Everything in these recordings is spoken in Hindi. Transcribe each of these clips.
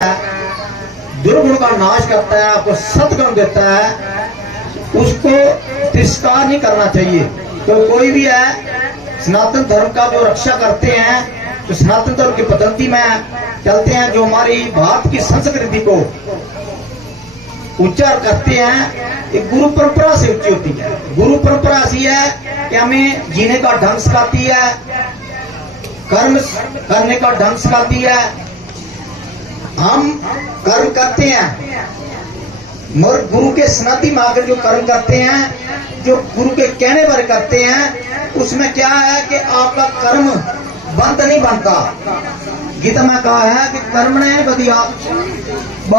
दुर्गुण का नाश करता है, आपको सत्गुण देता है, उसको तिरस्कार नहीं करना चाहिए। तो कोई भी है सनातन धर्म का जो रक्षा करते हैं, तो सनातन धर्म की पद्धति में चलते हैं, जो हमारी भारत की संस्कृति को उच्चार करते हैं, ये गुरु परंपरा से ऊंची होती है। गुरु परंपरा ऐसी है कि हमें जीने का ढंग सिखाती है, कर्म करने का ढंग सिखाती है। हम कर्म करते हैं मगर गुरु के स्नाति में आकर जो कर्म करते हैं, जो गुरु के कहने पर करते हैं, उसमें क्या है कि आपका कर्म बंद नहीं बनता। गीता में कहा है कि कर्म ने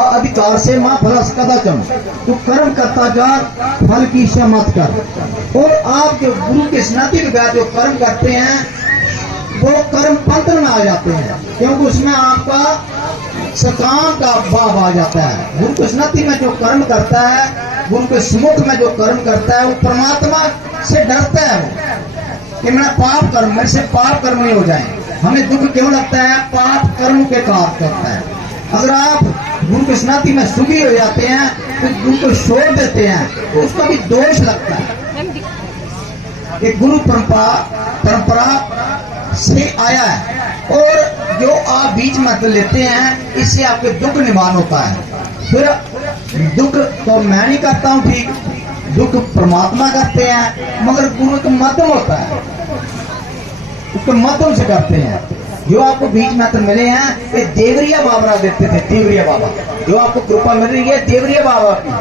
अधिकार से मां फलस कदाचम, तो कर्म करता जा, फल की इच्छा मत कर। और आप जो गुरु के स्नाति के बाद जो कर्म करते हैं, वो कर्म बंधन में आ जाते हैं, क्योंकि उसमें आपका सकाम का भाव आ जाता है। गुरु के स्नाति में जो कर्म करता है, गुरु के सम्मुख में जो कर्म करता है, वो परमात्मा से डरता है वो कि मैं पाप कर्म, मेरे से पाप कर्म नहीं हो जाए। हमें दुख क्यों लगता है? पाप कर्म के कारण करता है। अगर आप गुरु के स्नाति में सुखी हो जाते हैं, तो गुरु को छोड़ देते हैं, तो उसका भी दोष लगता है। ये गुरु परंपरा से आया है, और जो आप बीच में लेते हैं, इससे आपके दुख निवारण होता है। फिर दुख तो मैं नहीं करता हूँ, ठीक, दुख परमात्मा करते हैं, मगर गुरु का माध्यम होता है, उसके माध्यम से करते हैं। जो आपको बीच में तो मिले हैं, ये देवरिया बाबा देते थे। देवरिया बाबा जो आपको कृपा मिल रही है, देवरिया बाबा की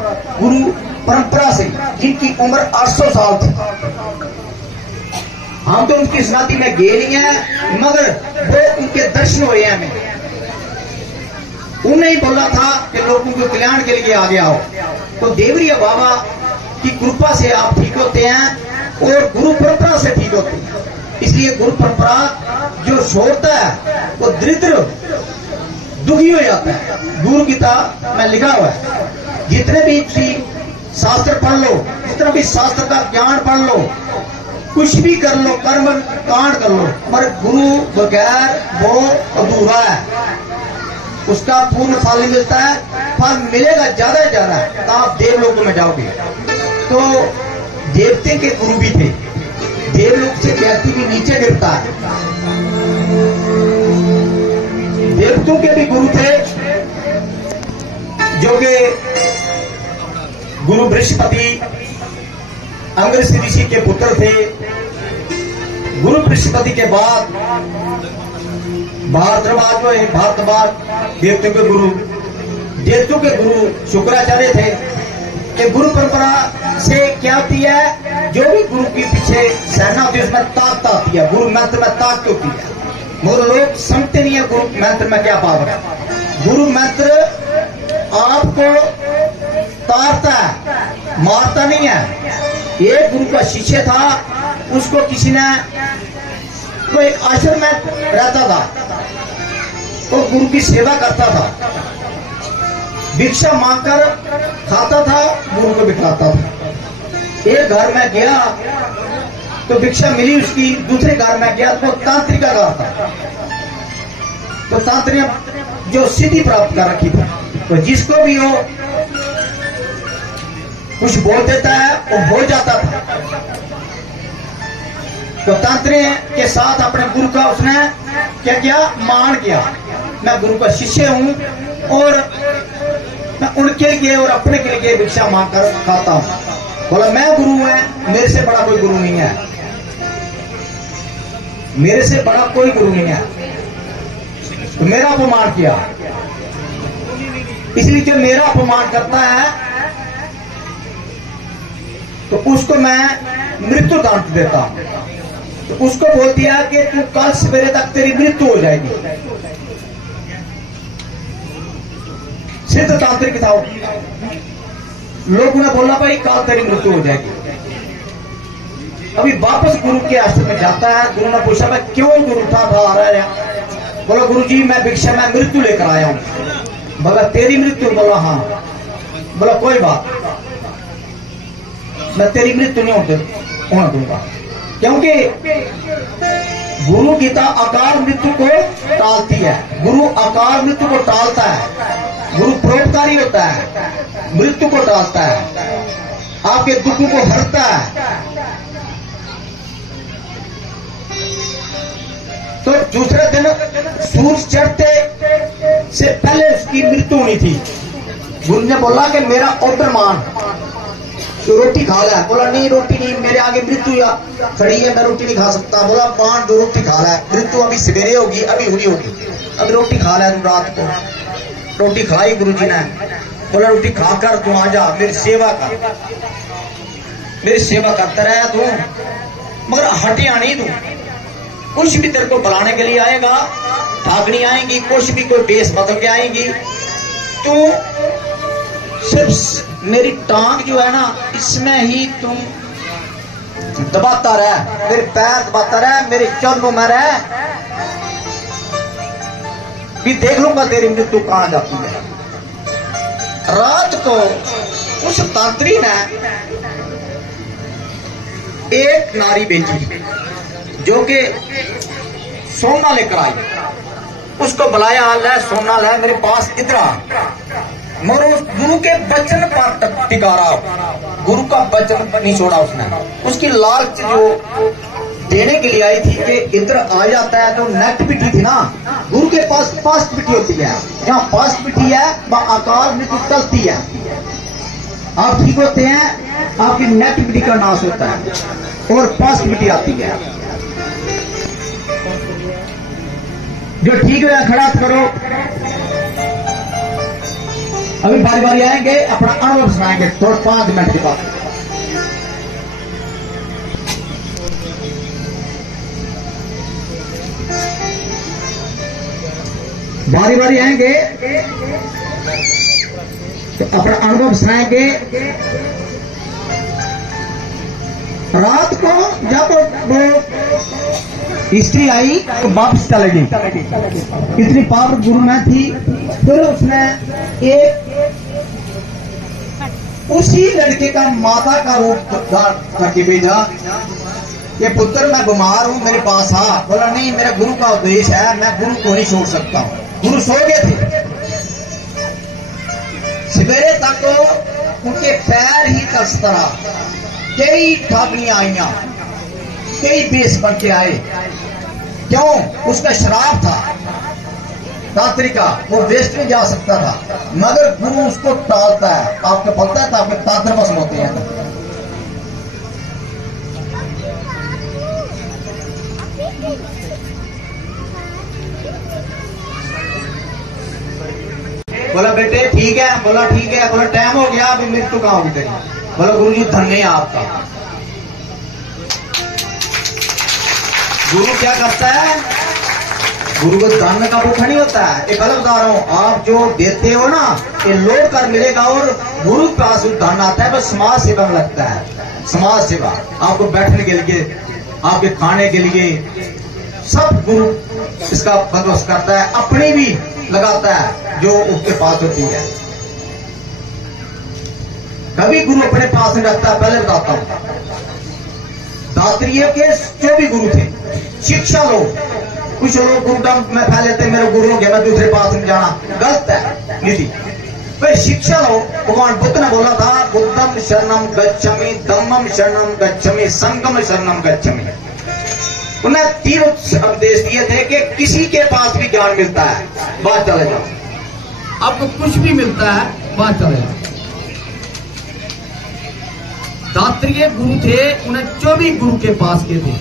गुरु परंपरा से, जिनकी उम्र 800 साल थी। हम तो उनकी स्नाति में गए नहीं है, मगर वो उनके दर्शन हुए हैं हमें। उन्हें ही बोला था कि लोगों के कल्याण के लिए आगे आओ। तो देवरिया बाबा की कृपा से आप ठीक होते हैं, और गुरु परंपरा से ठीक होते हैं। इसलिए गुरु परंपरा जो छोड़ता है, वो दरिद्र दुखी हो जाता है। गुरु गीता में लिखा हुआ है, जितने भी शास्त्र पढ़ लो, जितना भी शास्त्र का ज्ञान पढ़ लो, कुछ भी कर लो, कर्म कांड कर लो, पर गुरु बगैर वो अधूरा है, उसका पूर्ण फल नहीं मिलता है। फल मिलेगा ज्यादा से ज्यादा तो आप देवलोक में जाओगे। तो देवते के गुरु भी थे, देवलोक से व्यक्ति भी नीचे गिरता है। देवतों के भी गुरु थे, जो कि गुरु बृहस्पति अंग्रेज ऋषि के पुत्र थे। गुरु बृहस्पति के बाद भारद्वाज हुए, भारद्वाज देवतों के गुरु शुक्राचार्य थे। ये गुरु परंपरा से क्या होती है, जो भी गुरु के पीछे सेना होती है, उसमें ताकत आती है। गुरु मंत्र में ताकत होती है, मगर लोग समझते नहीं है गुरु मंत्र में क्या पावर है। गुरु मंत्र आपको तारता है, मारता नहीं है। एक गुरु का शिष्य था, उसको किसी ने, वो एक आश्रम में रहता था, वो गुरु की सेवा करता था, भिक्षा मांगकर खाता था, गुरु को बिठाता था। एक घर में गया तो भिक्षा मिली उसकी, दूसरे घर में गया तो तांत्रिक का घर था, तो तांत्रिक जो सिद्धि प्राप्त कर रखी थी, तो जिसको भी हो कुछ बोल देता है, वो हो जाता था। तो तांत्रिक के साथ अपने गुरु का उसने क्या किया, मान किया, मैं गुरु का शिष्य हूं, और मैं उनके लिए और अपने के लिए भिक्षा मांग कर खाता हूं। बोला मैं गुरु है, मेरे से बड़ा कोई गुरु नहीं है, मेरे से बड़ा कोई गुरु नहीं है। तो मेरा अपमान किया, इसलिए जो मेरा अपमान करता है, तो उसको मैं मृत्यु दंड देता हूं। तो उसको बोल दिया कि तू कल सवेरे तक तेरी मृत्यु हो जाएगी। सिद्ध तांत्रिक था, लोगों ने बोला भाई कल तेरी मृत्यु हो जाएगी। अभी वापस गुरु के आश्रम में जाता है, गुरु ने पूछा मैं क्यों गुरु था आ रहा है? बोला गुरु जी मैं भिक्षा में मृत्यु लेकर आया हूं। बोला तेरी मृत्यु? बोला हाँ। बोला कोई बात, मैं तेरी मृत्यु नहीं होने दूंगा, क्योंकि गुरु गीता अकाल मृत्यु को टालती है। गुरु अकाल मृत्यु को टालता है। गुरु परोपकारी होता है, मृत्यु को टालता है, आपके दुख को हरता है। तो दूसरे दिन सूरज चढ़ते से पहले उसकी मृत्यु हुई थी। गुरु ने बोला कि मेरा ऑर्डर मान, तो रोटी खा ले। बोला नहीं रोटी नहीं, मेरे आगे मृत्यु या खड़ी है, मैं रोटी नहीं खा सकता। बोला मान दो रोटी खा ले, मृत्यु अभी सवेरे होगी, अभी हुई होगी, अभी रोटी खा ले तू रात को। रोटी खाई गुरु जी ने। बोला रोटी खाकर तू आ जा, मेरी सेवा कर, मेरी सेवा करता रहा तू, मगर हटिया नहीं तू। कुछ भी तेरे को बुलाने के लिए आएगा, ठाकनी आएंगी, कुछ भी कोई बेस बदल के आएंगी, तू सिर्फ मेरी टांग जो है ना इसमें ही तुम दबाता रह, मेरे पैर दबाता रह, मेरे चरणों में रह, भी देख लूंगा तेरी मृत्यु कहां जाती है। रात को उस तांत्री ने एक नारी भेजी जो कि सोना लेकर आई। उसको बुलाया, ले सोना ले मेरे पास इधर आ। मगर उस गुरु के वचन पर टिका रहा, गुरु का वचन नहीं छोड़ा उसने। उसकी लालच जो देने के लिए आई थी कि इधर आ जाता है, तो नेगेटिविटी थी ना। गुरु के पास पॉजिटिविटी होती है, जहां पॉजिटिविटी है वहां अकाल मृत्यु चलती है। आप ठीक होते हैं, आपकी नेगेटिविटी का नाश होता है और पॉजिटिविटी आती है। जो ठीक है खड़ा करो। अभी बारी बारी आएंगे, अपना अनुभव सुनाएंगे थोड़ा 5 मिनट के बाद। बारी बारी आएंगे तो अपना अनुभव सुनाएंगे। रात को जब वो स्त्री आई तो वापस चले गई। इतनी पावर गुरु में थी। फिर उसने एक उसी लड़के का माता का रूप धारण करके भेजा, ये पुत्र मैं बीमार हूं, मेरे पास आ। बोला नहीं, मेरा गुरु का उद्देश्य है, मैं गुरु को नहीं छोड़ सकता हूं। गुरु सो गए थे। सवेरे तक उनके पैर ही तरसता रहा। कई ठाकनियां आईया, कई बेस बन के आए। क्यों? उसका श्राप था तांत्रिक का, वो वेस्ट में जा सकता था, मगर गुरु उसको टालता है। आपको पता है, तो आपके तांत्र भस्म होते हैं। बोला बेटे ठीक है, बोला ठीक है, बोला टाइम हो गया, अभी मृत्यु कहां होगी तेरी। बोला गुरु जी धन्य है आपका। गुरु क्या करता है? गुरु को धन का भूखा नहीं होता है। एक अलग बता रहा हूं, आप जो देते हो ना ये लौट कर मिलेगा। और गुरु के पास धन आता है, बस समाज सेवा में लगता है। समाज सेवा, आपको बैठने के लिए, आपके खाने के लिए, सब गुरु इसका बंदोबस्त करता है। अपनी भी लगाता है जो उसके पास होती है। कभी गुरु अपने पास नहीं रखता। पहले बताता हूं, दात्रीय के जो भी गुरु थे, शिक्षा लो। कुछ लोग गुरुडम में फैल लेते, मेरे गुरु हो गया, मैं दूसरे पास नहीं जाना, गलत है नीति। भाई शिक्षा लो। भगवान बुद्ध ने बोला था, बुद्धम शरणम गच्छामि, धम्मम शरणम गच्छामि, संगम शरणम गच्छामि। उन्हें 3 उपदेश दिए थे कि किसी के पास भी ज्ञान मिलता है, बात चले जाओ। आपको कुछ भी मिलता है, बात चले जाओ। दात्रीय गुरु थे, उन्हें 24 गुरु के पास गए थे।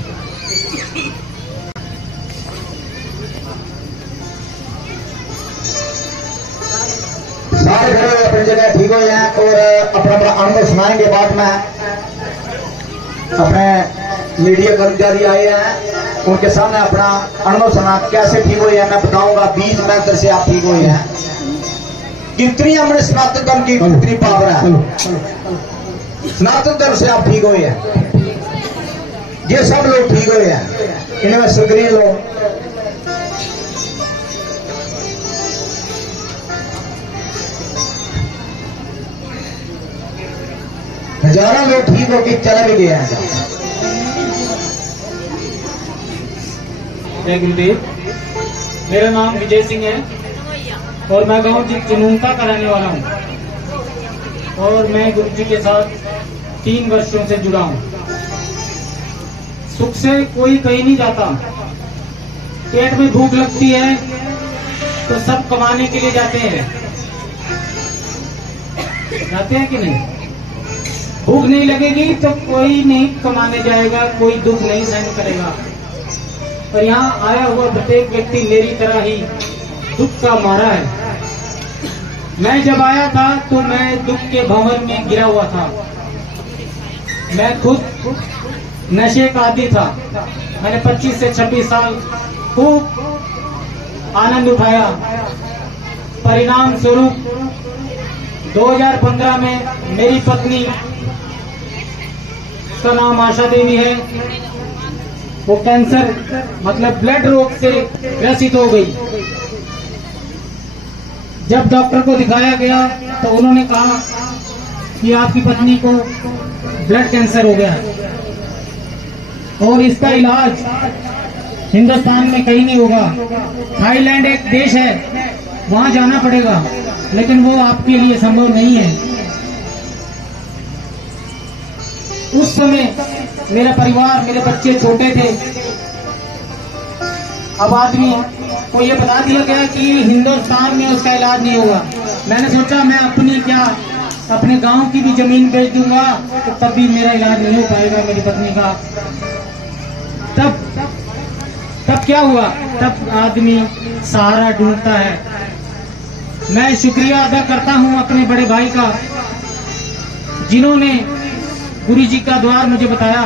सारे खड़े अपनी जगह ठीक हो जाए और अपना अपना अनुभव सुनाएंगे। बाद में अपने मीडिया कर्मचारी आए हैं, उनके सामने अपना अनुभव सुना, कैसे ठीक हुए हैं मैं बताऊंगा। 20 मंत्र से आप ठीक हुए हैं। कितनी हमने सनातन धर्म की कितनी पावर है, सनातन धर्म से आप ठीक हुए हैं। ये सब लोग ठीक हुए हैं, इनमें सक्रिय लोग। हजारों लोग ठीक होकर चले भी गए हैं। जय गुरुदेव। मेरा नाम विजय सिंह है और मैं गांव चिनूनता का रहने वाला हूं और मैं गुरु जी के साथ 3 वर्षों से जुड़ा हूं। सुख से कोई कहीं नहीं जाता। पेट में भूख लगती है तो सब कमाने के लिए जाते हैं कि नहीं? भूख नहीं लगेगी तो कोई नहीं कमाने जाएगा, कोई दुख नहीं सहन करेगा। पर यहाँ आया हुआ प्रत्येक व्यक्ति मेरी तरह ही दुख का मारा है। मैं जब आया था तो मैं दुख के भंवर में गिरा हुआ था। मैं खुद नशे का आदी था। मैंने 25 से 26 साल खूब आनंद उठाया। परिणाम स्वरूप 2015 में मेरी पत्नी का नाम आशा देवी है, वो कैंसर मतलब ब्लड रोग से ग्रसित हो गई। जब डॉक्टर को दिखाया गया तो उन्होंने कहा कि आपकी पत्नी को ब्लड कैंसर हो गया और इसका इलाज हिंदुस्तान में कहीं नहीं होगा। थाईलैंड एक देश है, वहां जाना पड़ेगा, लेकिन वो आपके लिए संभव नहीं है। उस समय मेरा परिवार, मेरे बच्चे छोटे थे। अब आदमी को ये बता दिया गया कि हिंदुस्तान में उसका इलाज नहीं होगा। मैंने सोचा मैं अपने गांव की भी जमीन बेच दूंगा तो तब भी मेरा इलाज नहीं हो पाएगा मेरी पत्नी का। तब क्या हुआ? तब आदमी सहारा ढूंढता है। मैं शुक्रिया अदा करता हूं अपने बड़े भाई का, जिन्होंने गुरु जी का द्वार मुझे बताया।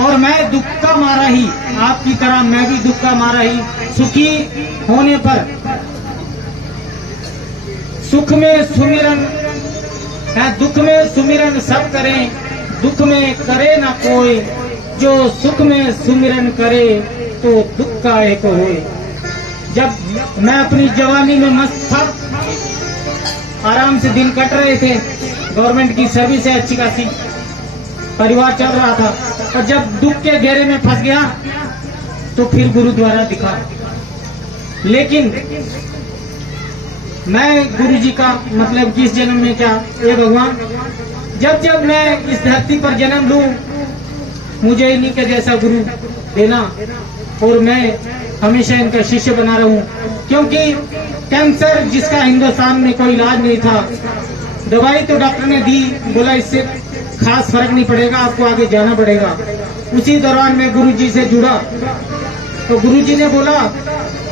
और मैं दुख का मारा ही, आपकी तरह मैं भी दुख का मारा ही, सुखी होने पर सुख में सुमिरन है, दुख में सुमिरन सब करें, दुख में करे ना कोई, जो सुख में सुमिरन करे तो दुख का एक होए। जब मैं अपनी जवानी में मस्त था, आराम से दिन कट रहे थे, गवर्नमेंट की सर्विस है अच्छी खासी, परिवार चल रहा था, और जब दुख के घेरे में फंस गया तो फिर गुरुद्वारा दिखा। लेकिन मैं गुरु जी का मतलब किस जन्म में क्या, ये भगवान, जब मैं इस धरती पर जन्म लूं मुझे इन्हीं के जैसा गुरु देना और मैं हमेशा इनका शिष्य बना रहूं। क्योंकि कैंसर जिसका हिंदुस्तान में कोई इलाज नहीं था, दवाई तो डॉक्टर ने दी, बोला इससे खास फर्क नहीं पड़ेगा, आपको आगे जाना पड़ेगा। उसी दौरान मैं गुरुजी से जुड़ा तो गुरुजी ने बोला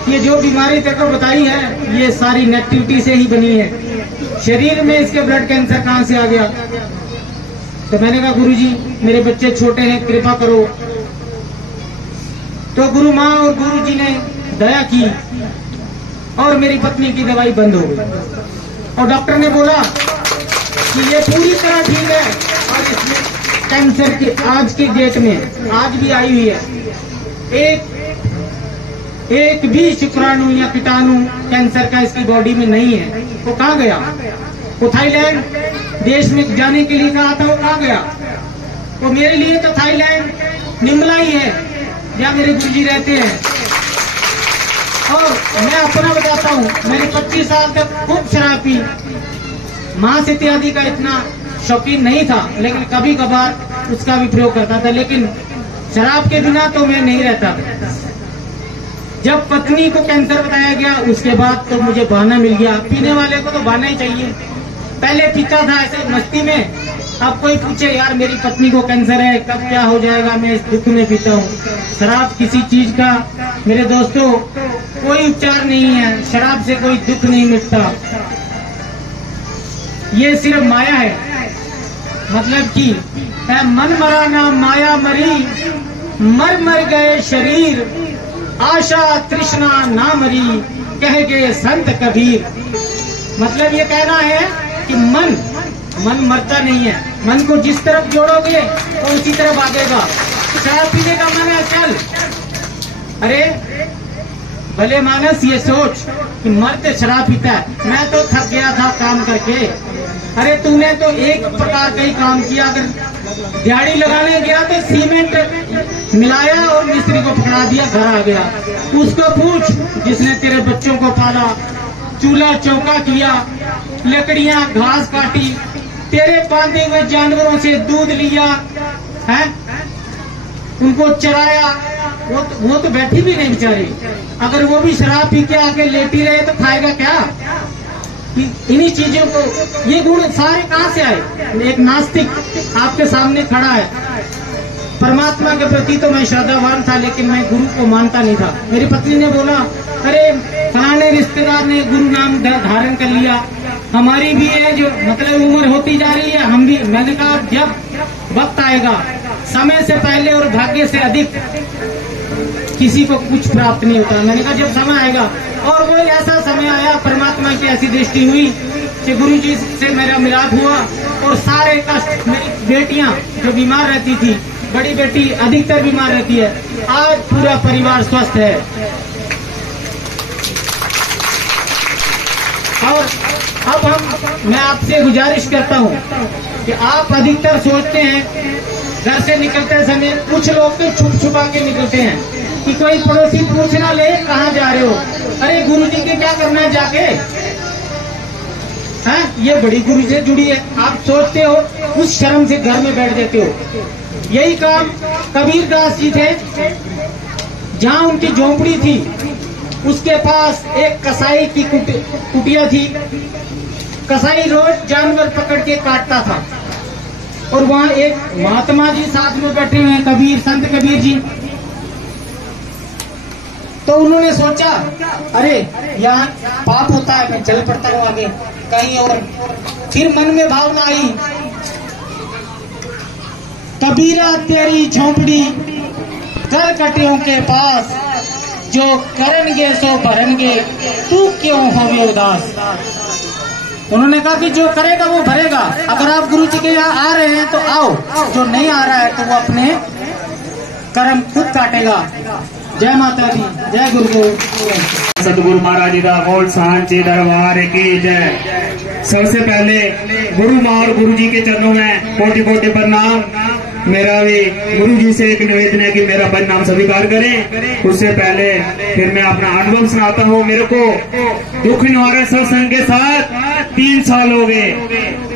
ये जो बीमारी तेरे को बताई है ये सारी नेगेटिविटी से ही बनी है, शरीर में इसके ब्लड कैंसर कहां से आ गया? तो मैंने कहा गुरुजी मेरे बच्चे छोटे हैं, कृपा करो। तो गुरु माँ और गुरुजी ने दया की और मेरी पत्नी की दवाई बंद हो गई और डॉक्टर ने बोला कि ये पूरी तरह ठीक है और इसमें कैंसर के आज के डेट में आज भी आई हुई है, एक भी शुक्राणु या कीटाणु कैंसर का इसकी बॉडी में नहीं है। वो कहाँ गया? वो थाईलैंड देश में जाने के लिए कहा था, वो कहाँ गया? वो मेरे लिए तो थाईलैंड निमला ही है जहाँ मेरे गुरुजी रहते हैं। और मैं अपना बताता हूँ, मैंने 25 साल तक खूब शराब पी, मांस इत्यादि का इतना शौकीन नहीं था, लेकिन कभी कभार उसका भी प्रयोग करता था, लेकिन शराब के बिना तो मैं नहीं रहता। जब पत्नी को कैंसर बताया गया उसके बाद तो मुझे बहाना मिल गया। पीने वाले को तो बहाना ही चाहिए। पहले पीता था ऐसे मस्ती में, अब कोई पूछे यार मेरी पत्नी को कैंसर है, कब क्या हो जाएगा, मैं इस दुख में पीता हूँ। शराब किसी चीज का मेरे दोस्तों कोई उपचार नहीं है, शराब से कोई दुख नहीं मिटता। ये सिर्फ माया है, मतलब कि मन मरा ना माया मरी, मर मर गए शरीर, आशा तृष्णा ना मरी, कह गए संत कबीर। मतलब ये कहना है कि मन मरता नहीं है, मन को जिस तरफ जोड़ोगे तो उसी तरफ भागेगा। शराब पीने का मन है, चल, अरे भले मानस ये सोच कि मर्द शराब पीता है, मैं तो थक गया था काम करके। अरे तूने तो एक प्रकार का ही काम किया, अगर दिहाड़ी लगाने गया तो सीमेंट मिलाया और मिस्त्री को पकड़ा दिया, घर आ गया। उसको पूछ जिसने तेरे बच्चों को पाला, चूल्हा चौका किया, लकड़ियां घास काटी, तेरे बांधे हुए जानवरों से दूध लिया है, उनको चराया, वो तो बैठी भी नहीं बेचारे। अगर वो भी शराब पी के आके लेटी रहे तो खाएगा क्या? इन्हीं चीजों को, ये गुण सारे कहाँ से आए? एक नास्तिक आपके सामने खड़ा है। परमात्मा के प्रति तो मैं श्रद्धावान था, लेकिन मैं गुरु को मानता नहीं था। मेरी पत्नी ने बोला, अरे फलाने रिश्तेदार ने गुरु नाम धारण कर लिया, हमारी भी है जो मतलब उम्र होती जा रही है, हम भी। मैंने कहा जब वक्त आएगा, समय से पहले और भाग्य से अधिक किसी को कुछ प्राप्त नहीं होता। मैंने कहा जब समय आएगा, और वो ऐसा समय आया, परमात्मा की ऐसी दृष्टि हुई कि गुरु जी से मेरा मिलाप हुआ और सारे कष्ट, मेरी बेटियां जो बीमार रहती थी, बड़ी बेटी अधिकतर बीमार रहती है, आज पूरा परिवार स्वस्थ है। और अब मैं आपसे गुजारिश करता हूं कि आप अधिकतर सोचते हैं घर से निकलते समय, कुछ लोग तो छुप छुपा के निकलते हैं कि कोई पड़ोसी पूछ ना ले कहाँ जा रहे हो, अरे गुरु जी के क्या करना है जाके, हैं? ये बड़ी गुरु से जुड़ी है, आप सोचते हो, उस शर्म से घर में बैठ जाते हो। यही काम कबीर दास जी थे, जहाँ उनकी झोंपड़ी थी उसके पास एक कसाई की कुटिया थी। कसाई रोज जानवर पकड़ के काटता था, और वहाँ एक महात्मा जी साथ में बैठे हुए हैं, कबीर, संत कबीर जी। तो उन्होंने सोचा, अरे यहाँ पाप होता है, मैं चल पड़ता हूँ आगे कहीं और। फिर मन में भावना आई, कबीरा तेरी झोंपड़ी कर कटियों के पास, जो करेंगे सो भरेंगे, तू क्यों होवे उदास। उन्होंने कहा कि जो करेगा वो भरेगा, अगर आप गुरु जी के यहाँ आ रहे हैं तो आओ, जो नहीं आ रहा है तो वो अपने कर्म खुद काटेगा। जय माता दी, जय गुरु। सतगुरु महाराज जी का बोल सांचे दरबार की जय। सबसे पहले गुरु माँ और गुरु जी के चरणों में कोटि कोटि प्रणाम। मेरा भी गुरु जी से एक निवेदन है कि मेरा प्रणाम स्वीकार करें। उससे पहले फिर मैं अपना अनुभव सुनाता हूँ। मेरे को दुख निवारण सत्संग के साथ 3 साल हो गए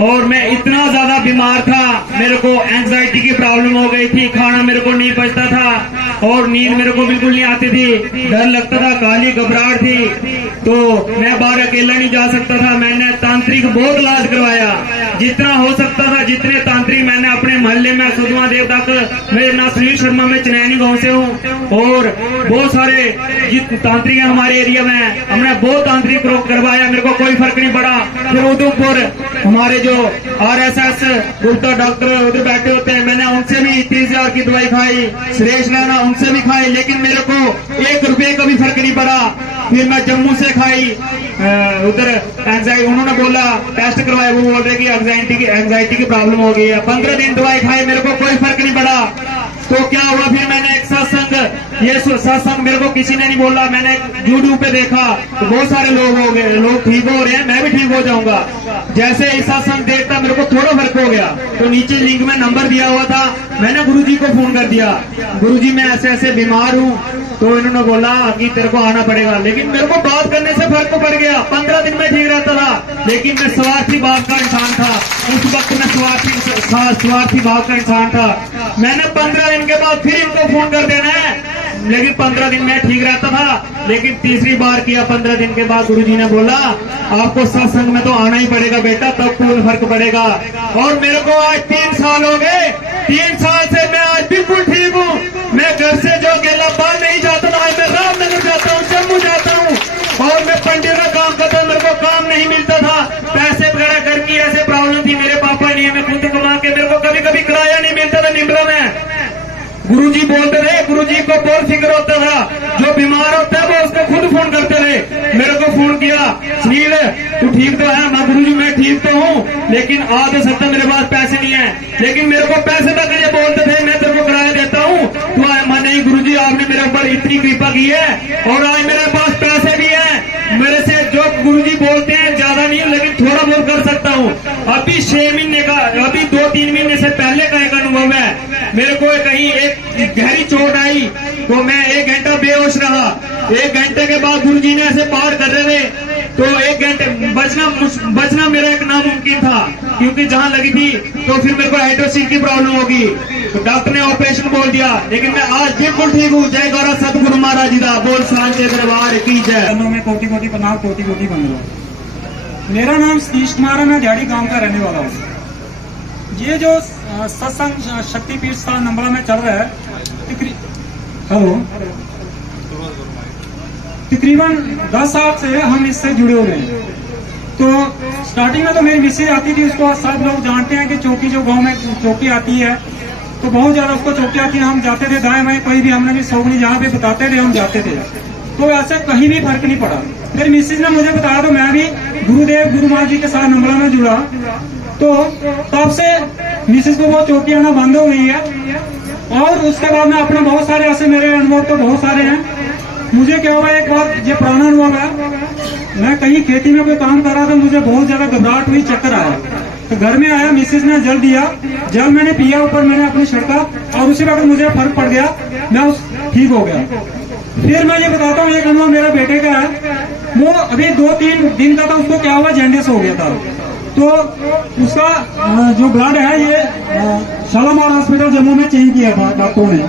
और मैं इतना ज्यादा बीमार था, मेरे को एंजाइटी की प्रॉब्लम हो गई थी, खाना मेरे को नहीं पचता था और नींद मेरे को बिल्कुल नहीं आती थी, डर लगता था, काली घबराहट थी, तो मैं बाहर अकेला नहीं जा सकता था। मैंने तांत्रिक बहुत इलाज करवाया, जितना हो सकता था, जितने तांत्रिक मैंने अपने मोहल्ले में सुधमा देव तक, मेरे नाम सुनील शर्मा, मैं चनैनी गांव से हूँ और बहुत सारे तांत्रिक है हमारे एरिया में, हमने बहुत तांत्रिक करवाया, मेरे को कोई फर्क नहीं पड़ा। फिर उधमपुर हमारे जो RSS गुप्ता डॉक्टर उधर बैठे होते हैं, मैंने उनसे भी 30,000 की दवाई खाई, सुरेश लाना उनसे भी खाई, लेकिन मेरे को 1 रुपये का भी फर्क नहीं पड़ा। फिर मैं जम्मू से खाई, उधर एंजाइटी, उन्होंने बोला टेस्ट करवाया, वो बोल रहे कि एंजाइटी की प्रॉब्लम हो गई है। 15 दिन दवाई खाई, मेरे को कोई फर्क नहीं पड़ा। तो क्या हुआ, फिर मैंने एक सत्संग, ये सत्संग मेरे को किसी ने नहीं बोला, मैंने यूट्यूब पे देखा तो बहुत सारे लोग हो गए, लोग ठीक हो रहे हैं, मैं भी ठीक हो जाऊंगा। जैसे इस सत्संग देखता मेरे को थोड़ा फर्क हो गया, तो नीचे लिंक में नंबर दिया हुआ था, मैंने गुरुजी को फोन कर दिया, गुरुजी मैं ऐसे ऐसे बीमार हूँ, तो इन्होंने बोला कि तेरे को आना पड़ेगा। लेकिन मेरे को बात करने से फर्क तो पड़ गया, 15 दिन में ठीक रहता था, लेकिन मैं स्वार्थी भाव का इंसान था, उस वक्त मैं स्वार्थी भाव का इंसान था। मैंने 15 दिन के बाद फिर इनको फोन कर देना है, लेकिन 15 दिन में ठीक रहता था, लेकिन तीसरी बार किया 15 दिन के बाद गुरुजी ने बोला आपको सत्संग में तो आना ही पड़ेगा बेटा, तब पूर्ण फर्क पड़ेगा। और मेरे को आज 3 साल हो गए, 3 साल से मैं आज बिल्कुल ठीक हूँ। मैं घर से जो अकेला बाहर नहीं जाता था, मैं रामनगर जाता हूँ, जम्मू जाता हूँ, और मैं पंडित का काम करता हूँ, मेरे को काम नहीं मिलता था, पैसे वगैरह घर की ऐसे प्रॉब्लम थी, मेरे पापा नहीं है, मैं खुद कमा के, मेरे को कभी कभी किराया नहीं मिलता था निमरा में। गुरुजी बोलते रहे, गुरुजी को बहुत फिक्र होता था, जो बीमार होता है वो उसको खुद फोन करते रहे। मेरे को फोन किया, सुनील तू ठीक तो है? मैं गुरुजी मैं ठीक तो हूँ, लेकिन आ तो सकता मेरे पास पैसे नहीं है, लेकिन मेरे को पैसे तक ये बोलते थे मैं तेरे को किराया देता हूँ, तो नहीं गुरुजी आपने मेरे ऊपर इतनी कृपा की है और आज मेरे पास पैसे भी है। मेरे से जो गुरुजी बोलते हैं ज्यादा नहीं, लेकिन थोड़ा बहुत कर सकता हूँ। अभी 6 महीने का, अभी 2-3 महीने से पहले का एक अनुभव है। मेरे को कहीं एक गहरी चोट आई तो मैं 1 घंटा बेहोश रहा। 1 घंटे के बाद गुरुजी ने ऐसे पार कर रहे थे तो 1 घंटे बचना मेरा एक नामुमकिन था, क्योंकि जहां लगी थी तो फिर मेरे को हाइड्रोसिल की प्रॉब्लम होगी। तो डॉक्टर ने ऑपरेशन बोल दिया, लेकिन मैं आज बिल्कुल ठीक हूँ। जय गौरा सतगुरु महाराज जी दा बोल सांचे दरबार की जय। में कोटि कोटि प्रणाम, कोटि कोटि बंधुओं। मेरा नाम सतीश कुमार है, मैं दिहाड़ी गांव का रहने वाला हूँ। ये जो सत्संग शक्तिपीठ स्थान नंबला में चल रहा है, तकरीबन 10 साल से हम इससे जुड़े हुए हैं। तो स्टार्टिंग में तो मेरी मिसेज आती थी, उसको सब लोग जानते हैं कि चौकी जो गांव में चौकी आती है तो बहुत ज्यादा उसको चौकी आती है। हम जाते थे दाएं बाएं, कोई भी हमने भी सोगनी जहाँ पे बताते थे हम जाते थे, तो ऐसे कहीं भी फर्क नहीं पड़ा। मेरी मिसेज ने मुझे बताया तो मैं भी गुरुदेव गुरु महाराज जी के साथ नंबला में जुड़ा, तो तब से मिसेज को वो चौकी आना बंद हो गई है। और उसके बाद में अपने बहुत सारे ऐसे मेरे अनुभव तो बहुत सारे हैं। मुझे क्या हुआ, एक बार ये पुराना अनुभव है, मैं कहीं खेती में कोई काम कर रहा था, मुझे बहुत ज्यादा घबराहट हुई, चक्कर आया। तो घर में आया, मिसेज ने जल दिया, जल मैंने पिया, ऊपर मैंने अपनी छिड़का और उसी वक्त मुझे फर्क पड़ गया, मैं ठीक हो गया। फिर मैं ये बताता हूँ, एक अनुभव मेरे बेटे का है। वो अभी 2-3 दिन का था, उसको क्या हुआ, जॉन्डिस हो गया था। तो उसका जो ब्लड है ये शालामार हॉस्पिटल जम्मू में चेंज किया था डॉक्टरों ने।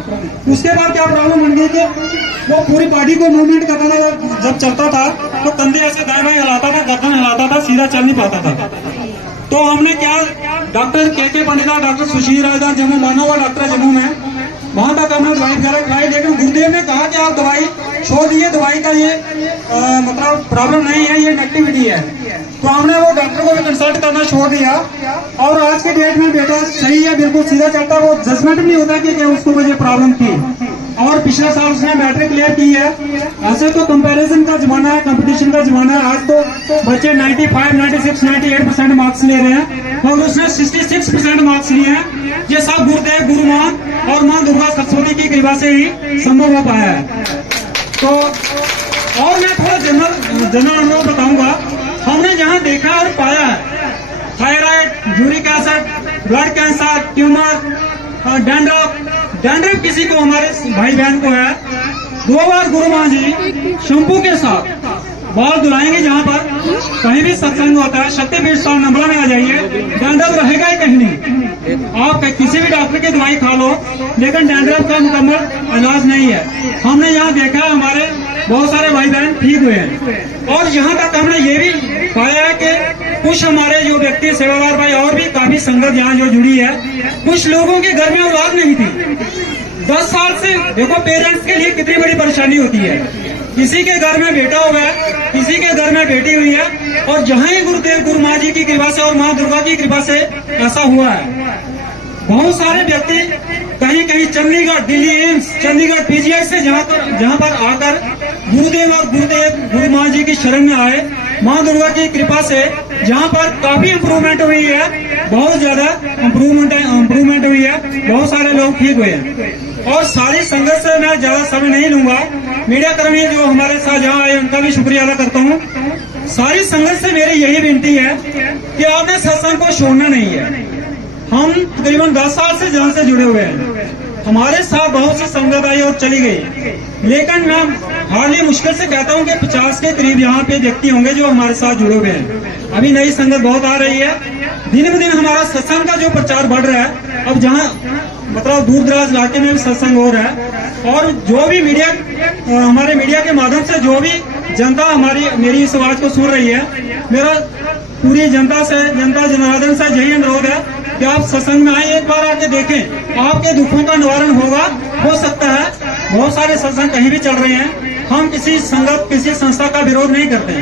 उसके बाद क्या प्रॉब्लम बन गई कि वो पूरी बॉडी को मूवमेंट करता था, जब चलता था तो कंधे ऐसे दाएं बाएं हिलाता था, गर्दन हिलाता था, सीधा चल नहीं पाता था। तो हमने क्या, डॉक्टर के पंडिता, डॉक्टर सुशील राजदार जम्मू, माना हुआ डॉक्टर है जम्मू में, वहां तक हमने दवाई वगैरह खाई, लेकिन गुरुदेव ने कहा कि आप दवाई छोड़ दीजिए, दवाई का ये मतलब प्रॉब्लम नहीं है, ये नेगेटिविटी है। तो हमने वो डॉक्टर को भी कंसल्ट करना छोड़ दिया और आज के डेट में बेटा सही है, बिल्कुल सीधा चलता, वो जजमेंट नहीं होता कि उसको मुझे प्रॉब्लम थी। और पिछले साल उसने मैट्रिक क्लियर की है। ऐसे तो कंपैरिजन का जमाना है, कंपटीशन का जमाना है। आज तो बच्चे 95, 96, 98% मार्क्स ले रहे हैं और उसने 66% मार्क्स लिए हैं। ये सब गुरुदेव गुरु मां और मां दुर्गा सरस्वती की कृपा से ही संभव हो पाया है। तो और मैं थोड़ा जनरल अनुभव बताऊंगा। हमने जहां देखा और पाया है, thyroid, uric acid, blood cancer, tumour, dandruff किसी को, हमारे भाई बहन को है, 2 बार गुरु मां जी शैम्पू के साथ बाल धुलाएंगे। जहां पर कहीं भी सत्संग होता है, शक्तिपीठ स्थान नंबला में आ जाइए, डैंड्रफ रहेगा ही कहीं नहीं। आप किसी भी डॉक्टर की दवाई खा लो, लेकिन डैंड्रफ का मुकम्मल इलाज नहीं है। हमने यहाँ देखा, हमारे बहुत सारे भाई बहन ठीक हुए हैं। और यहाँ तक हमने ये भी पाया है कि कुछ हमारे जो व्यक्ति सेवादार भाई और भी काफी संगत यहाँ जो जुड़ी है, कुछ लोगों के घर में औलाद नहीं थी। 10 साल से देखो पेरेंट्स के लिए कितनी बड़ी परेशानी होती है। किसी के घर में बेटा हुआ है, किसी के घर में बेटी हुई है, और जहाँ ही गुरुदेव गुरु माँ जी की कृपा से और माँ दुर्गा की कृपा से ऐसा हुआ है। बहुत सारे व्यक्ति कहीं कहीं चंडीगढ़, दिल्ली एम्स, चंडीगढ़ पीजीआई से जहाँ पर आकर गुरुदेव और गुरु माँ जी की शरण में आए, माँ दुर्गा की कृपा से जहाँ पर काफी इम्प्रूवमेंट हुई है, बहुत ज्यादा इम्प्रूवमेंट हुई है, बहुत सारे लोग ठीक हुए हैं। और सारी संगत से मैं ज्यादा समय नहीं लूंगा। मीडिया कर्मी जो हमारे साथ यहाँ आए उनका भी शुक्रिया अदा करता हूँ। सारी संगत से मेरी यही विनती है कि आपने सत्संग को छोड़ना नहीं है। हम तकरीबन 10 साल से जान से जुड़े हुए हैं। हमारे साथ बहुत सी संगत आई और चली गई, लेकिन मैं हार्डली मुश्किल से कहता हूँ कि 50 के करीब यहाँ पे व्यक्ति होंगे जो हमारे साथ जुड़े हुए हैं। अभी नई संगत बहुत आ रही है। दिन ब दिन हमारा सत्संग का जो प्रचार बढ़ रहा है, अब जहाँ मतलब दूर दराज इलाके में भी सत्संग हो रहा है। और जो भी मीडिया, हमारे मीडिया के माध्यम से जो भी जनता मेरी इस आवाज को सुन रही है, मेरा पूरी जनता जनार्दन से यही अनुरोध है कि आप सत्संग में आए, एक बार आके देखें, आपके दुखों का निवारण होगा। हो सकता है बहुत सारे सत्संग कहीं भी चल रहे हैं, हम किसी संगत, किसी संस्था का विरोध नहीं करते,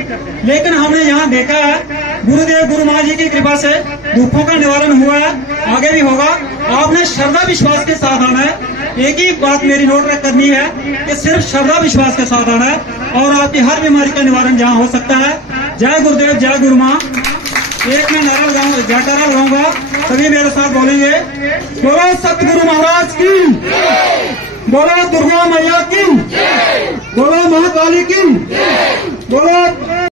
लेकिन हमने यहाँ देखा है गुरुदेव गुरु माँ जी की कृपा से दुखों का निवारण हुआ है, आगे भी होगा। आपने श्रद्धा विश्वास के साथ आना है। एक ही बात मेरी नोट करनी है कि सिर्फ श्रद्धा विश्वास के साथ आना है और आपकी हर बीमारी का निवारण जहाँ हो सकता है। जय गुरुदेव, जय गुरु माँ। एक मैं नारा लगाऊंगा, सभी मेरे साथ बोलेंगे, बोलो सतगुरु महाराज की, बोलो दुर्गा मैया की, बोलो महाकाली की, बोलो